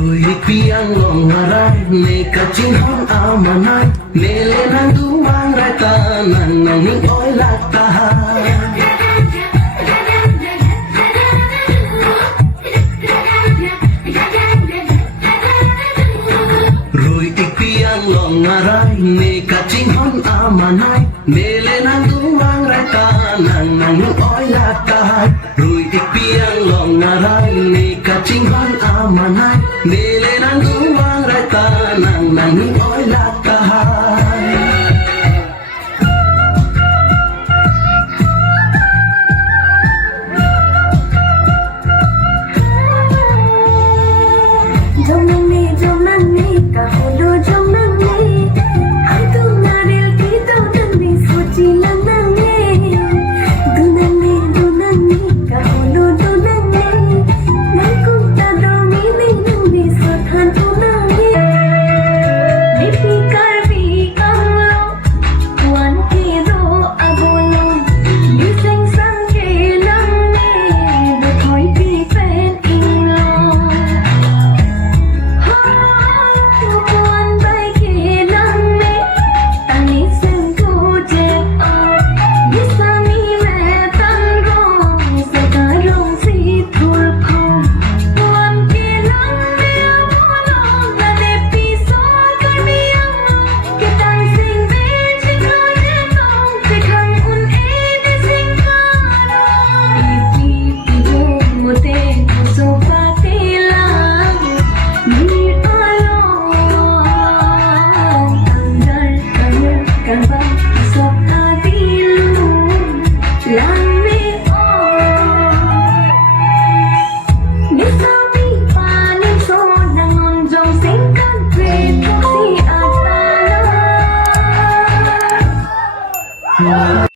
Rui piang long ngarai ne kacing hon amanai nele nang duang rai tanang nang ning oi lak tahai Rui piang long ngarai ne kacing hon amanai nele nang duang rai tanang nang ning oi lak tahai Rui piang long ngarai ne kacing hon amanai nele nang duang rai tanang nang ning oi lak tahai Jom nang ni, kahulu jom nang ni. Aku ngaril kita dan ni suci lang nang ni. Du nang ni, kahulu du nang ni. Nang kung tado mili nang ni sothan tu nang ni. Lipi karbi kamlo, tuan kiro agolo. Liseng sang ke lang ni, bukoy pi pen inglo.